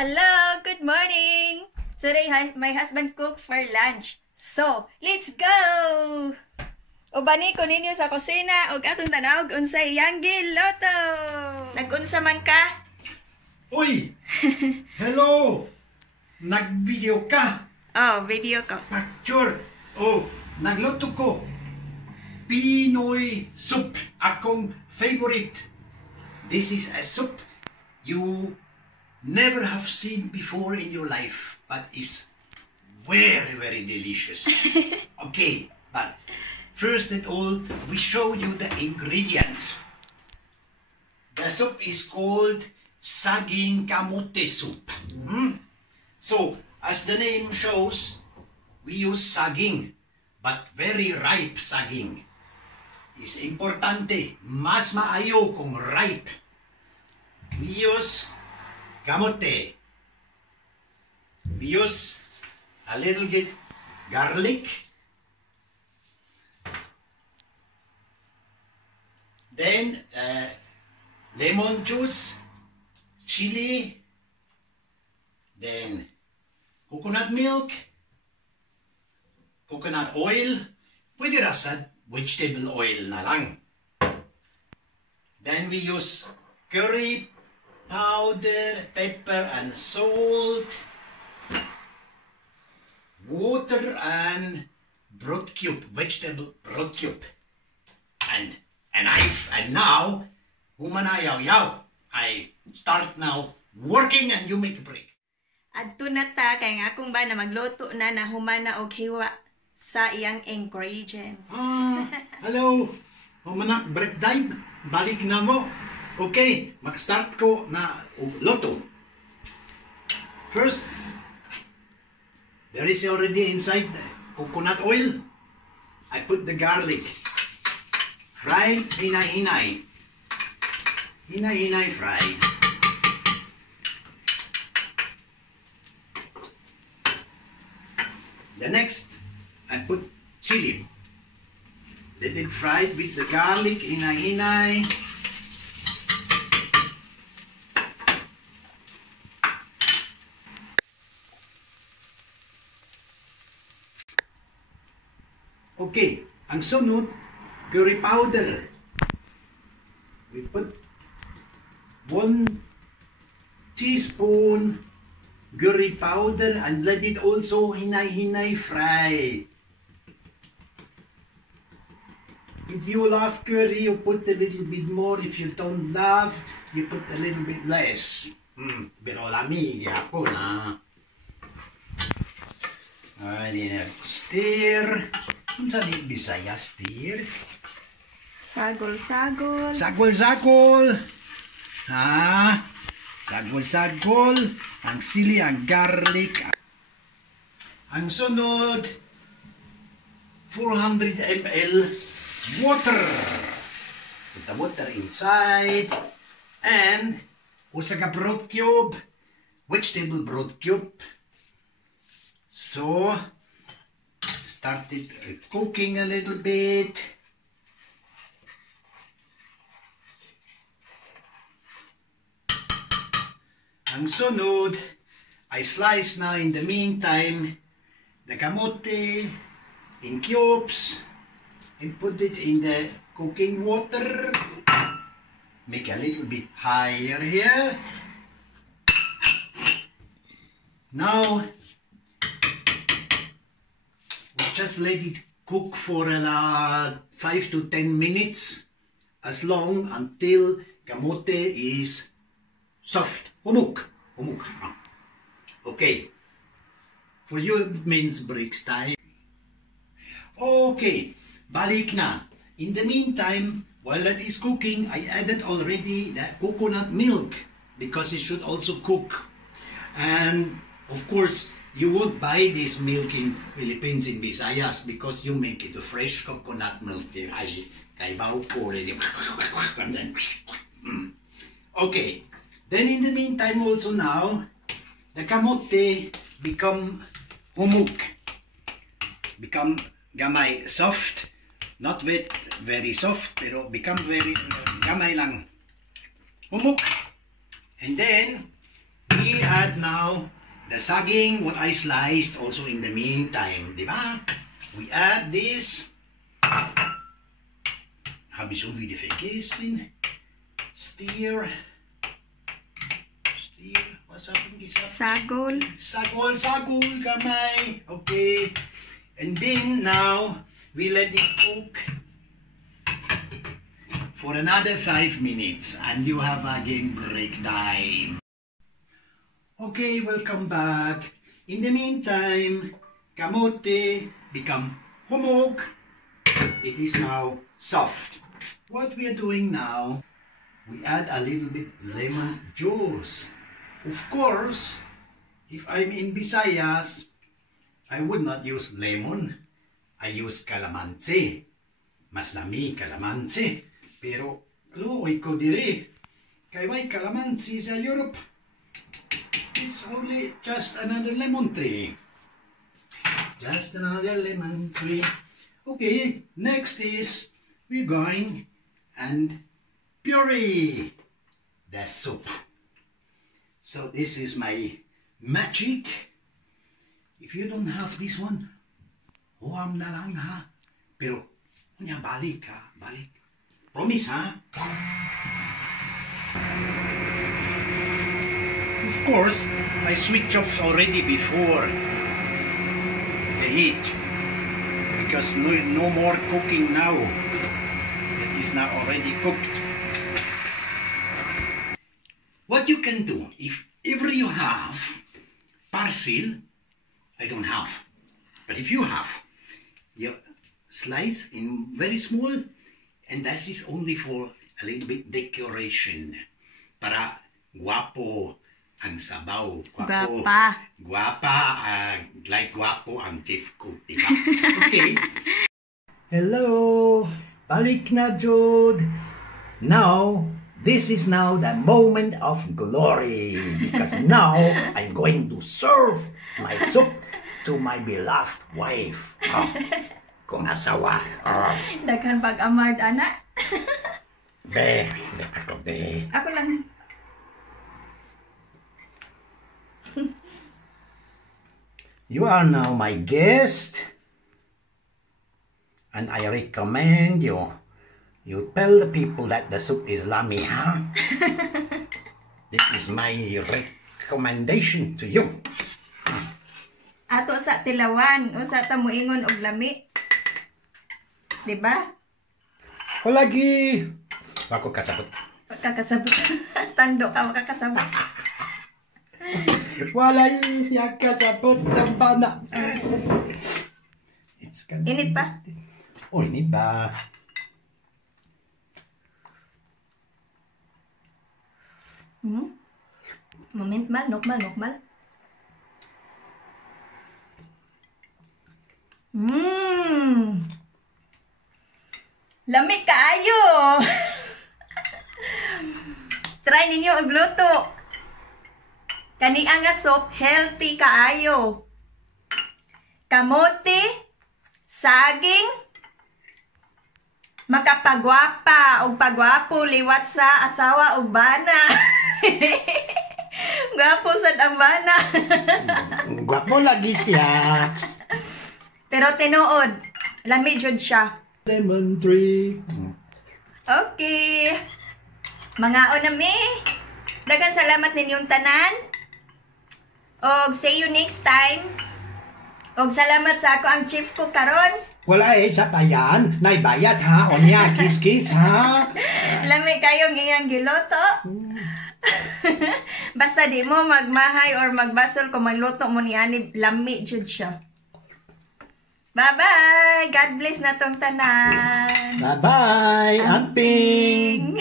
Hello, good morning. Today my husband cooked for lunch. So, let's go. Ubani ko ninyo sa kusina ug atong tanawag unsay iyang giluto. Nag-unsa man ka? Uy! Hello! Nag-video ka? Oh, video ko. Picture! Oh, nagluto ko. Pinoy soup. Akong favorite. This is a soup you never have seen before in your life, but is very, very delicious. Okay, but first of all, we show you the ingredients. The soup is called saging kamote soup. So, as the name shows, we use saging, but very ripe saging. Is importante, mas maayo kung ripe. We use kamote. We use a little bit garlic. Then lemon juice, chili, then coconut milk, coconut oil, pwede rasad vegetable oil na lang. Then we use curry powder, pepper and salt, water and broth cube, vegetable broth cube, and a knife. And now, humanayaw-yaw. I start now working and you make a break. Adto na ta kay nga akong ba na magluto na humana og hiwa sa iyang ingredients. Hello. Humana, break time. Balik na mo. Okay, mag-start ko na luto. First, there is already inside the coconut oil. I put the garlic. Fried, hinay-hinay. Hinay-hinay fried. The next, I put chili. Let it fried with the garlic, hinay-hinay. Okay, ang sunod, curry powder. We put 1 teaspoon curry powder and let it also hinay-hinay fry. If you love curry, you put a little bit more. If you don't love, you put a little bit less. Pero lami, ako na. Stir. Unsa di Bisaya stir? Sagol-sagol. Sagol-sagol. Sagol-sagol. Ang sili, ang garlic. Ang sunod, 400 ml water. Put the water inside. And usa ka broth cube. Vegetable broth cube. So, started cooking a little bit. Ang sunod, I slice now in the meantime the kamote in cubes and put it in the cooking water. Make a little bit higher here. Now, just let it cook for 5 to 10 minutes, as long until kamote is soft. Humuk. Okay. For you it means breaks time. Okay. Balik na. In the meantime, while that is cooking, I added already the coconut milk because it should also cook. And of course, you won't buy this milk in Philippines, in Visayas, because you make it a fresh coconut milk. And then, okay. Then in the meantime also now, the kamote become humuk. Become gamay soft. Not very soft, pero become very gamay lang. Humuk. And then, we add now the saging, what I sliced also in the meantime, di ba? We add this. Habe ich schon wieder vergessen. Stier. Was haben wir gesagt? Sagol. Sagol, kamay. Okay. And then now, we let it cook for another 5 minutes. And you have again break time. Okay, welcome back. In the meantime, kamote become humog. It is now soft. What we are doing now, we add a little bit lemon juice. Of course, if I'm in Visayas, I would not use lemon. I use calamansi. Mas lami calamansi. Pero, luoy ko diri. Kay may calamansi sa Europe. It's only just another lemon tree. Just another lemon tree. Okay, next is we're going and puree the soup. So this is my magic. If you don't have this one, huwam na lang ha. Pero, balik ha, balik. Promise ha? Of course, I switch off already before the heat. Because no more cooking now. It is now already cooked. What you can do, if ever you have parsley, I don't have. But if you have, you slice in very small, and that is only for a little bit decoration. Para guapo ang sabaw. Guapa, like guapo ang gift ko. Diba? Okay. Hello, balik na Jude. Now, this is now the moment of glory. Because now, I'm going to serve my soup to my beloved wife. Oh, kung asawa. Oh. Daghan pag-amard, anak. Be, ako be. Ako lang. You are now my guest, and I recommend you tell the people that the soup is lami, huh? This is my recommendation to you. Ato sa tilawan, usa ta moingon og lami. Diba? Lagi. Ako kasabot. Kakasabot. Tando ka makakasabot. Wala siya kasabot sa bana. Init pa? Oh, init ba? Moment mal, nokmal. Lamig kaayo. Try ninyo og luto. Kani ang soup healthy kaayo. Kamote, saging, makapagwapa og pagwapo liwat sa asawa og bana. Gwapo sad ang bana. Gwapo lagi siya. Pero tinuod, lami jud siya. Lemon tree. Okay. Mangaon na mi. Daghang salamat ninyong tanan. Og see you next time. Og salamat sa ako ang chief ko karon. Wala sa payan. Naibayad ha. O niya, kiss ha. Lami kayong iyang giloto. Basta di mo magmahay or magbasol kung magluto mo ni ani, lami jud siya. Bye-bye! God bless na tong tanan! Bye-bye! Amping!